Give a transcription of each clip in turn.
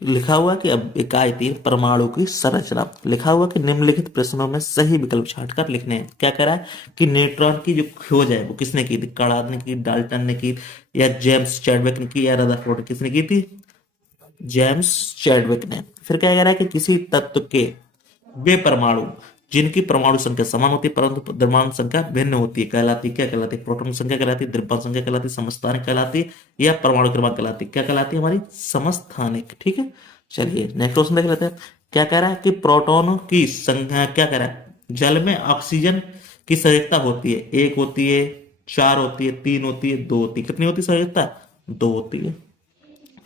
लिखा हुआ कि अब इकाई 3 परमाणु की संरचना, लिखा हुआ कि निम्नलिखित प्रश्नों में सही विकल्प छांटकर लिखने हैं। क्या कह रहा है कि न्यूट्रॉन की जो खोज है वो किसने की थी? कणाद ने की, डाल्टन ने की, या जेम्स चैडविक ने की, या रदरफोर्ड किसने की थी? जेम्स चैडविक ने। फिर क्या कह रहा है कि किसी तत्व के वे परमाणु जिनकी परमाणु संख्या समान होती है परंतु द्रव्यमान संख्या भिन्न होती है कहलाती, क्या कहलाती है? प्रोटॉन संख्या कहलाती है, द्रव्यमान संख्या कहलाती है, समस्थानिक कहलाती है, या परमाणु क्रमांक कहलाती है? क्या कहलाती है? हमारी समस्थानिक। ठीक है, चलिए नेक्स्ट क्वेश्चन देख लेते हैं। क्या कह रहा है कि प्रोटॉनों की संख्या, क्या कह रहा है, जल में ऑक्सीजन की संयोजकता होती है, एक होती है, चार होती है, तीन होती है, दो होती है? कितनी होती है संयोजकता? दो होती है।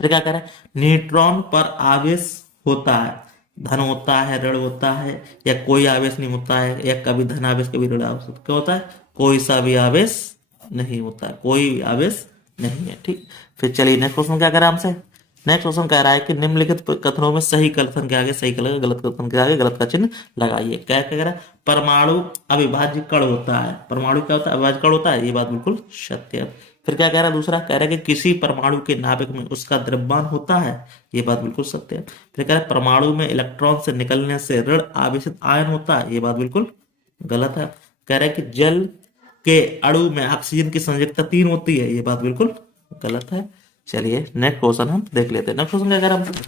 फिर क्या कह रहा है? न्यूट्रॉन पर आवेश होता है, धन होता है, ऋण होता है, या कोई आवेश नहीं होता है, या कभी धन आवेश कभी ऋण आवेश क्या होता है? कोई सा भी आवेश नहीं होता है, कोई भी आवेश नहीं है। ठीक, फिर चलिए नेक्स्ट क्वेश्चन क्या कह रहा है हमसे। नेक्स्ट क्वेश्चन कह रहा है कि निम्नलिखित कथनों में सही कथन के आगे सही कलर, गलत कथन के आगे गलत का चिन्ह लगाइए। क्या कह रहा है? परमाणु अविभाज्य कण होता है। परमाणु क्या होता है? अविभाज्य कण होता है, ये बात बिल्कुल सत्य है। फिर क्या कह रहा है? दूसरा कह रहा है कि किसी परमाणु के नाभिक में उसका द्रव्यमान होता है, ये बात बिल्कुल सत्य है। फिर कह रहा है परमाणु में इलेक्ट्रॉन से निकलने से ऋण आवेशित आयन होता है, ये बात बिल्कुल गलत है। कह रहा है कि जल के अणु में ऑक्सीजन की संयोजकता 3 होती है, ये बात बिल्कुल गलत है। चलिए नेक्स्ट क्वेश्चन हम देख लेते हैं। नेक्स्ट क्वेश्चन क्या कह रहा है हमसे?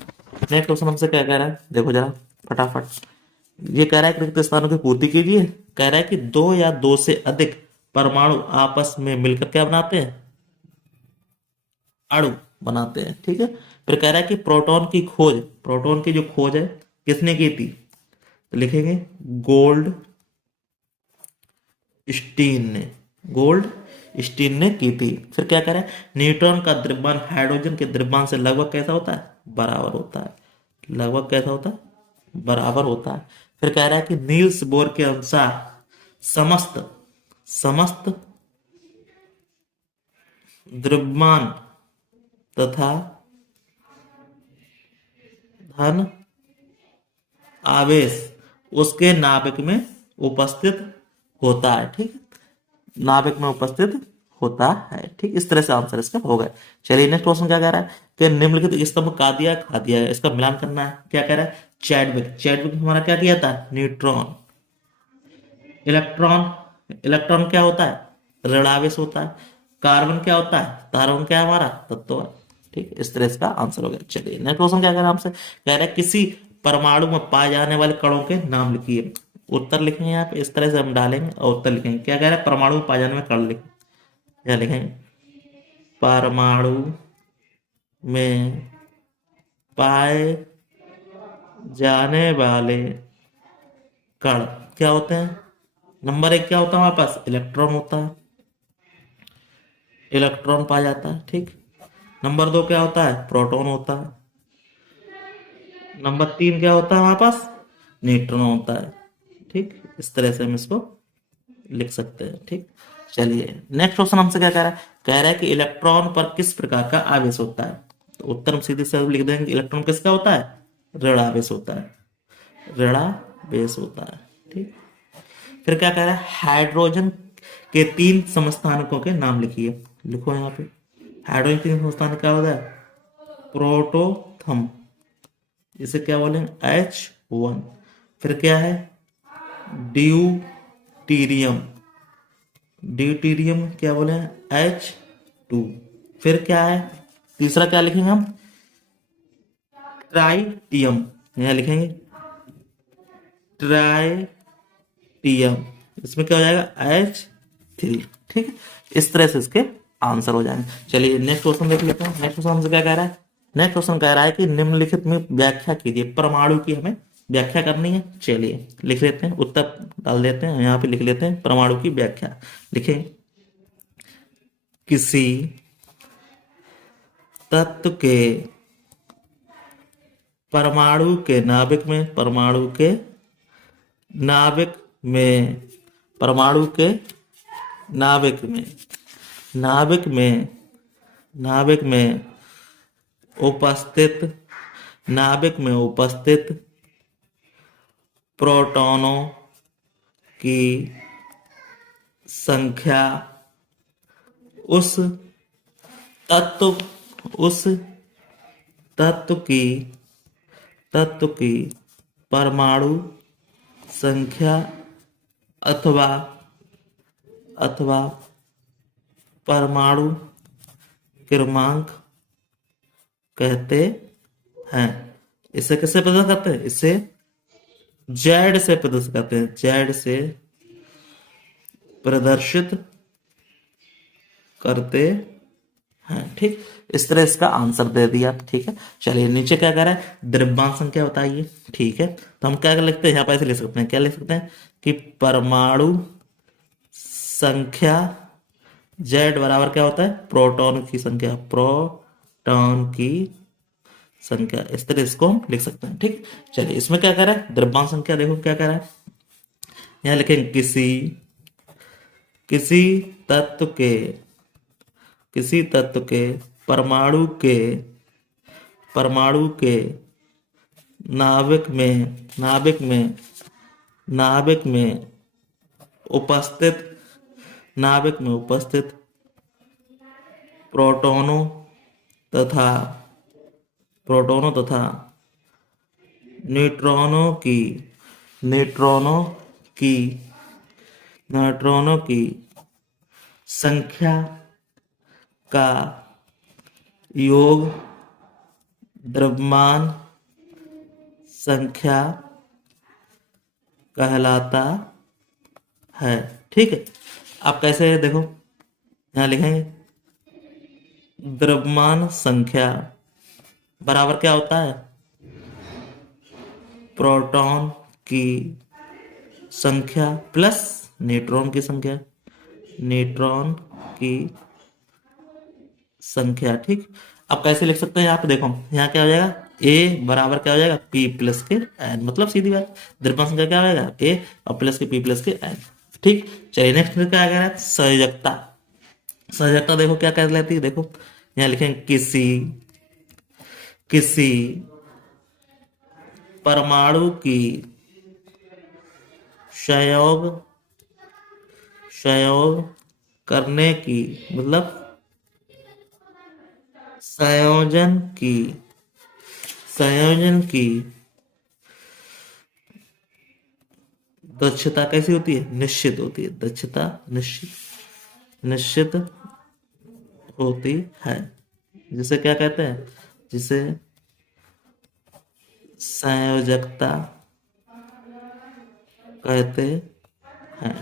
नेक्स्ट क्वेश्चन हमसे क्या कह रहा है, देखो जरा फटाफट। ये कह रहा है कि रिक्त स्थानों की पूर्ति कीजिए। कह रहा है कि दो या दो से अधिक परमाणु आपस में मिलकर क्या बनाते हैं? अणु बनाते हैं। ठीक है, फिर कह रहा है कि प्रोटॉन की खोज, प्रोटॉन की जो खोज है किसने की थी? तो लिखेंगे गोल्ड स्टीन ने, गोल्ड स्टीन ने की थी। फिर क्या कह रहा है? न्यूट्रॉन का द्रव्यमान हाइड्रोजन के द्रव्यमान से लगभग कैसा होता है? बराबर होता है। लगभग कैसा होता है? बराबर होता है। फिर कह रहा है कि नील्स बोर के अनुसार समस्त समस्त द्रव्यमान तथा धन आवेश उसके नाभिक में उपस्थित होता है। ठीक है, नाभिक में उपस्थित होता है। ठीक, इस तरह से आंसर इसका हो गया। चलिए नेक्स्ट क्वेश्चन क्या कह रहा है कि निम्नलिखित स्तंभ का दिया खा दिया है, इसका मिलान करना है। क्या कह रहा है? चैडविक, चैडविक हमारा क्या किया था? न्यूट्रॉन। इलेक्ट्रॉन, इलेक्ट्रॉन क्या होता है? ऋणावेश होता है। कार्बन क्या होता है? कार्बन क्या है? हमारा तत्व है। ठीक, इस तरह इसका आंसर हो गया। चलिए नेक्स्ट क्वेश्चन क्या कह रहा है हमसे? कह रहा है किसी परमाणु में पाए जाने वाले कणों के नाम लिखिए। उत्तर लिखेंगे यहाँ पे, इस तरह से हम डालेंगे और उत्तर लिखेंगे। क्या कह रहा है? परमाणु में पाए जाने वाले कण लिखें, क्या लिखेंगे? परमाणु में पाए जाने वाले कण क्या होते हैं? नंबर एक क्या होता है हमारे पास? इलेक्ट्रॉन होता है, इलेक्ट्रॉन पाया जाता है। ठीक, नंबर दो क्या होता है? प्रोटॉन होता है। नंबर तीन क्या होता है हमारे पास? न्यूट्रॉन होता है। ठीक, इस तरह से हम इसको लिख सकते हैं। ठीक, चलिए नेक्स्ट क्वेश्चन हमसे क्या कह रहा है? कह रहा है कि इलेक्ट्रॉन पर किस प्रकार का आवेश होता है? तो उत्तर हम सीधे से लिख देंगे, इलेक्ट्रॉन किसका होता है? ऋण आवेश होता है, ऋणावेश होता है। ठीक, फिर क्या कह रहा है? हाइड्रोजन के 3 समस्थानिकों के नाम लिखिए। लिखो यहाँ पे, हाइड्रोजन के 3 समस्थानिक क्या होता है? प्रोटोथम, इसे क्या बोलेंगे? H1। फिर क्या है? ड्यूटीरियम, ड्यूटीरियम क्या बोले? H2। फिर क्या है? तीसरा क्या लिखेंगे हम? ट्राइटियम, यहाँ लिखेंगे ट्राइटियम, इसमें क्या हो जाएगा? H3। ठीक है, इस तरह से इसके आंसर हो जाएंगे। चलिए नेक्स्ट क्वेश्चन देख लेते हैं। नेक्स्ट क्वेश्चन हमसे क्या कह रहा है? नेक्स्ट क्वेश्चन कह रहा है कि निम्नलिखित में व्याख्या कीजिए। परमाणु की हमें व्याख्या करनी है। चलिए लिख लेते हैं, उत्तर डाल देते हैं यहाँ पे, लिख लेते हैं परमाणु की व्याख्या। लिखें किसी तत्व के परमाणु के नाभिक में, परमाणु के नाभिक में, परमाणु के नाभिक में, नाभिक में, नाभिक में उपस्थित, नाभिक में उपस्थित प्रोटॉनों की संख्या उस तत्व, उस तत्व की तत्व की परमाणु संख्या अथवा अथवा परमाणु क्रमांक कहते हैं। इसे कैसे प्रदर्शित करते हैं? इसे जेड से प्रदर्शित करते हैं, जेड से प्रदर्शित करते हैं। ठीक, इस तरह इसका आंसर दे दिया। ठीक है, चलिए नीचे क्या कह रहा है? द्रव्यमान संख्या बताइए। ठीक है, तो हम क्या लिखते हैं यहाँ पर? ऐसे लिख सकते हैं, क्या लिख सकते हैं कि परमाणु संख्या जेड बराबर क्या होता है? प्रोटॉन की संख्या, प्रोटॉन की संख्या। इस तरह इसको हम लिख सकते हैं। ठीक, चलिए इसमें क्या कह रहा है? द्रव्यमान संख्या देखो क्या कह रहा है, यहां लिखेंगे किसी तत्व के किसी तत्व के परमाणु के नाभिक में उपस्थित प्रोटॉनों तथा न्यूट्रॉनों की संख्या का योग द्रव्यमान संख्या कहलाता है। ठीक है, आप कैसे है देखो, यहां लिखेंगे द्रव्यमान संख्या बराबर क्या होता है? प्रोटॉन की संख्या प्लस न्यूट्रॉन की संख्या। ठीक, अब कैसे लिख सकते हैं? यहाँ पे देखो, यहाँ क्या हो जाएगा? ए बराबर क्या हो जाएगा? पी प्लस के एन, मतलब सीधी बात, द्रव्यमान संख्या क्या हो जाएगा? ए और प्लस के पी प्लस के एन। ठीक, चलिए नेक्स्ट क्या कह रहा है? संयोजकता देखो क्या कर लेती है, देखो यहाँ लिखेंगे किसी परमाणु की संयोग करने की, मतलब संयोजन की दक्षता कैसी होती है? निश्चित होती है। दक्षता निश्चित होती है, जिसे क्या कहते हैं? जिसे संयोजकता कहते हैं।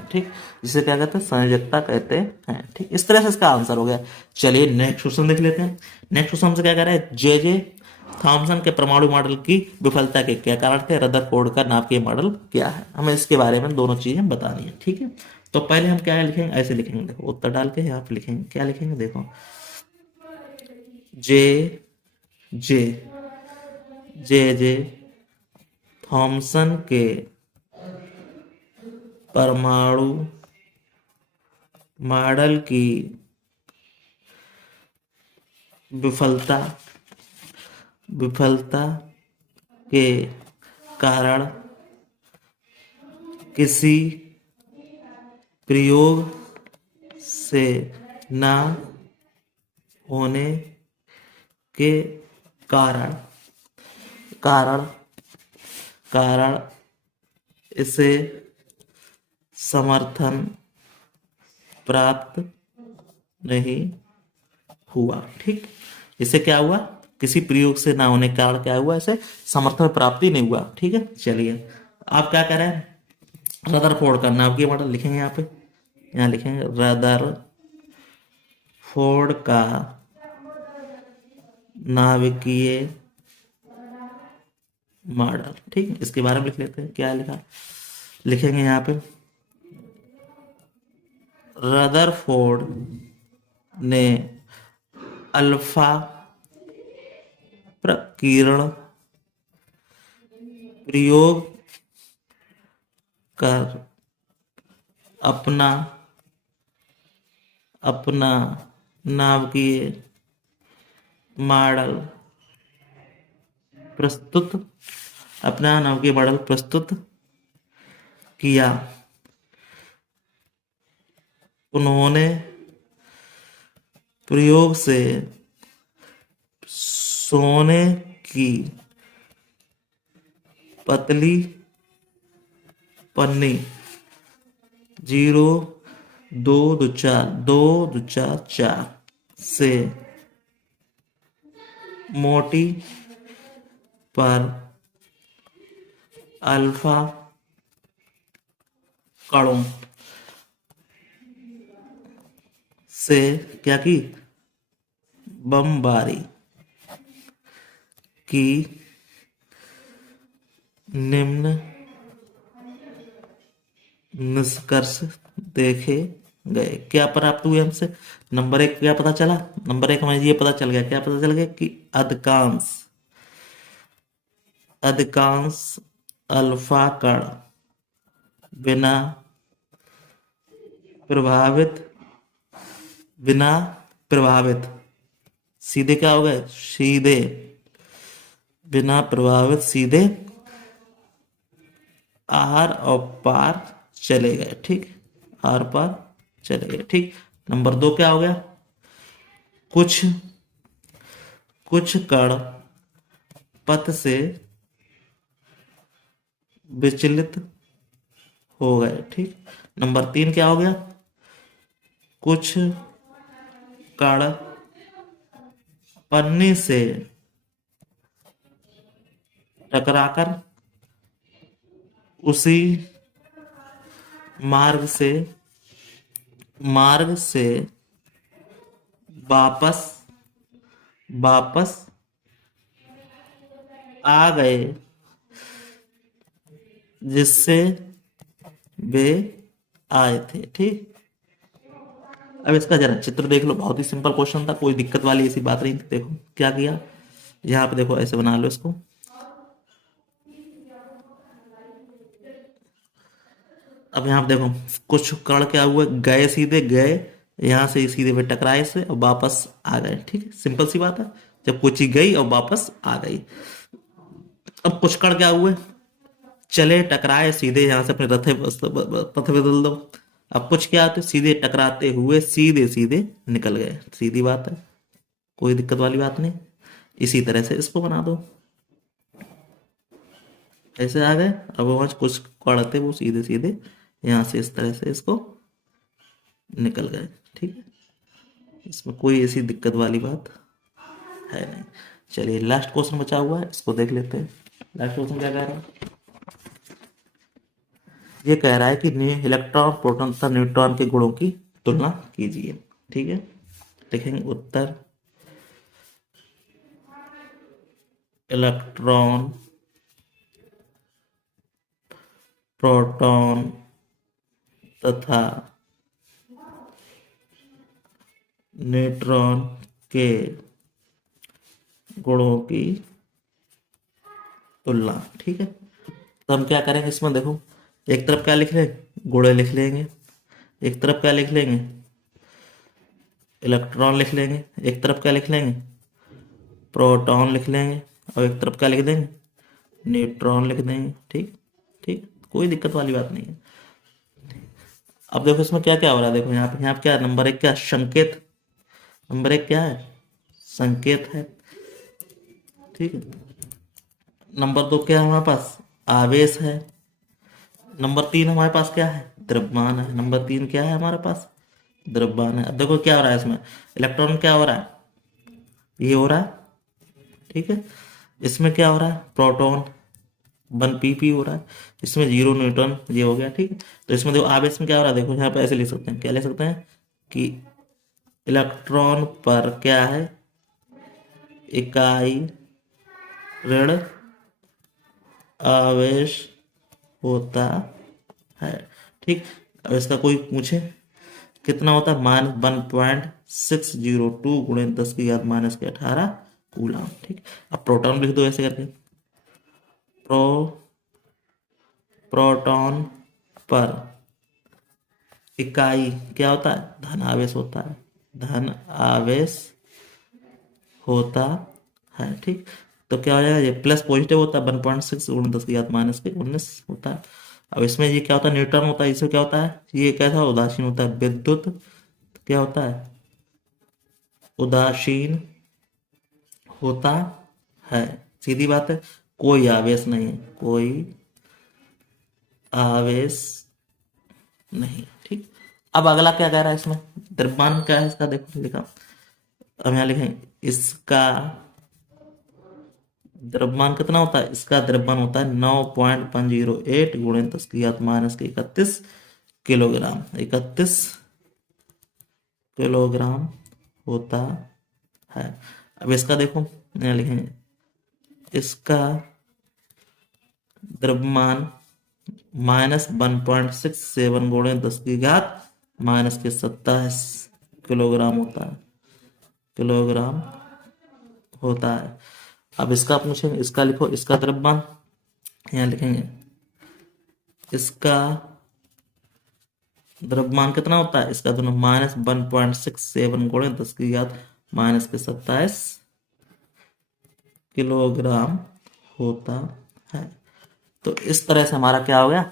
ठीक, जिसे क्या कहते हैं? संयोजकता कहते हैं। ठीक, इस तरह से इसका आंसर हो गया। चलिए नेक्स्ट क्वेश्चन देख लेते हैं। नेक्स्ट क्वेश्चन हमसे क्या कह रहा है? जे थॉमसन के परमाणु मॉडल की विफलता के क्या कारण थे? रदरफोर्ड का नाभिकीय मॉडल क्या है? हमें इसके बारे में दोनों चीजें बतानी है। ठीक है, तो पहले हम क्या लिखेंगे? ऐसे लिखेंगे, देखो उत्तर डाल के यहाँ पे लिखेंगे, क्या लिखेंगे? देखो जे थॉमसन के परमाणु मॉडल की विफलता के कारण किसी प्रयोग से ना होने के कारण इसे समर्थन प्राप्त नहीं हुआ। ठीक, इसे क्या हुआ? किसी प्रयोग से ना होने के कारण क्या हुआ? इसे समर्थन प्राप्ति नहीं हुआ। ठीक है, चलिए आप क्या कह रहे हैं? रदरफोर्ड का नाभिकीय मॉडल लिखेंगे, यहाँ पे यहाँ लिखेंगे रदरफोर्ड का नाभिकीय मॉडल। ठीक, इसके बारे में लिख लेते हैं, क्या लिखा? लिखेंगे यहाँ पे रदरफोर्ड ने अल्फा प्रकीर्ण प्रयोग कर अपना नाभिकीय मॉडल प्रस्तुत किया। उन्होंने प्रयोग से सोने की पतली पन्नी, 0 2 2 4 2 2 4 4 से मोटी पर अल्फा कणों से क्या की, बमबारी की, निम्न निष्कर्ष देखे गए। क्या प्राप्त हुए हमसे? नंबर एक क्या पता चला? नंबर एक हमें ये पता चल गया, क्या पता चल गया कि अधिकांश अधिकांश अल्फा कण बिना प्रभावित बिना प्रभावित, सीधे क्या हो गए, सीधे बिना प्रभावित सीधे आर और पार चले गए। ठीक, आर पार चले गए। ठीक, नंबर दो क्या हो गया, कुछ कुछ कण पथ से विचलित हो गए। ठीक, नंबर तीन क्या हो गया, कुछ कण पन्नी से टकराकर उसी मार्ग से वापस वापस आ गए जिससे वे आए थे। ठीक, अब इसका जरा चित्र देख लो, बहुत ही सिंपल क्वेश्चन था, कोई दिक्कत वाली ऐसी बात नहीं थी। देखो क्या किया, यहाँ पे देखो ऐसे बना लो इसको। अब यहाँ पे देखो कुछ कण क्या हुए, गए सीधे गए, यहाँ से सीधे पे टकराए से और वापस आ गए। ठीक है, सिंपल सी बात है, जब कोई चीज गई और वापस आ गई। अब कुछ कण क्या हुए, चले टकराए सीधे, यहाँ से अपने पथ बदल दो। अब कुछ क्या होते, सीधे टकराते हुए सीधे सीधे निकल गए। सीधी बात है, कोई दिक्कत वाली बात नहीं। इसी तरह से इसको बना दो, ऐसे आ गए। अब वहां कुछ कण थे वो सीधे सीधे यहाँ से इस तरह से इसको निकल गए। ठीक है, इसमें कोई ऐसी दिक्कत वाली बात है नहीं। चलिए लास्ट क्वेश्चन बचा हुआ है, इसको देख लेते हैं। लास्ट क्वेश्चन क्या कह रहा है, ये कह रहा है कि इलेक्ट्रॉन प्रोटॉन तथा न्यूट्रॉन के गुणों की तुलना कीजिए। ठीक है, लिखेंगे उत्तर, इलेक्ट्रॉन प्रोटॉन तथा न्यूट्रॉन के गुणों की तुलना। ठीक है, तो हम क्या करेंगे इसमें, देखो एक तरफ क्या लिख लेंगे, गुण लिख लेंगे, एक तरफ क्या लिख लेंगे, इलेक्ट्रॉन लिख लेंगे, एक तरफ क्या लिख लेंगे, प्रोटॉन लिख लेंगे, और एक तरफ क्या लिख देंगे, न्यूट्रॉन लिख देंगे। ठीक, ठीक, कोई दिक्कत वाली बात नहीं है। अब देखो इसमें क्या क्या हो रहा है, देखो यहाँ पे क्या नंबर एक क्या संकेत, नंबर एक क्या है, संकेत है। ठीक है, नंबर दो क्या है हमारे पास, आवेश है। नंबर तीन हमारे पास क्या है, द्रव्यमान है। नंबर तीन क्या है हमारे पास, द्रव्यमान है। अब देखो क्या हो रहा है इसमें, इलेक्ट्रॉन क्या हो रहा है, ये हो रहा है। ठीक है, इसमें क्या हो रहा है, प्रोटॉन 1 pp हो रहा है, इसमें 0 न्यूटन ये हो गया। ठीक है, तो इसमें देखो आवेश में क्या हो रहा है, देखो यहाँ पे ऐसे लिख सकते हैं, क्या लिख सकते हैं कि इलेक्ट्रॉन पर क्या है, इकाई ऋण आवेश होता है। ठीक, अब इसका कोई पूछे कितना होता है, -1.602 गुणे 10⁻⁻18 कूलम। ठीक, अब प्रोटॉन लिख दो ऐसे करके, प्रोटॉन पर इकाई क्या होता है, धन आवेश होता है, धन आवेश होता है। ठीक, तो क्या हो जाएगा, ये प्लस पॉजिटिव होता है, 1.6 गुणे 10⁻⁻19 होता है। अब इसमें ये क्या होता है, न्यूट्रॉन होता है, इसमें क्या होता है, ये कैसा उदासीन होता है, विद्युत क्या होता है, उदासीन होता है। सीधी बात है, कोई आवेश नहीं है, कोई आवेश नहीं। ठीक। अब अगला क्या कह रहा है इसमें, द्रव्यमान क्या है इसका, देखो लिखा। अब यहाँ लिखेंगे इसका द्रव्यमान कितना होता है, इसका द्रव्यमान होता है 9.508 गुणे 10⁻31 किलोग्राम। 31 किलोग्राम होता है। अब इसका देखो, यहाँ लिखेंगे इसका द्रव्यमान -1.67 गुणे 10⁻27 किलोग्राम होता है, किलोग्राम होता है। अब इसका पूछे, इसका लिखो, इसका द्रव्यमान यहाँ लिखेंगे इसका द्रव्यमान कितना होता है, इसका दोनों -1.67 गुणे 10⁻27 किलोग्राम होता है। तो इस तरह से हमारा क्या हो गया,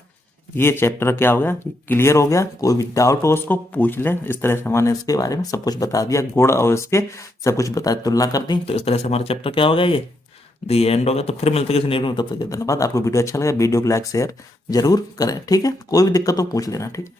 ये चैप्टर क्या हो गया, क्लियर हो गया। कोई भी डाउट हो उसको पूछ ले। इस तरह से हमने इसके बारे में सब कुछ बता दिया, गुण और इसके सब कुछ बता, तुलना कर दी। तो इस तरह से हमारा चैप्टर क्या हो गया, ये दी एंड हो गया। तो फिर मिलते हैं किसी नए वीडियो में, तब तक के धन्यवाद। आपको वीडियो अच्छा लगा वीडियो को लाइक शेयर जरूर करें, ठीक है। कोई भी दिक्कत हो पूछ लेना, ठीक है।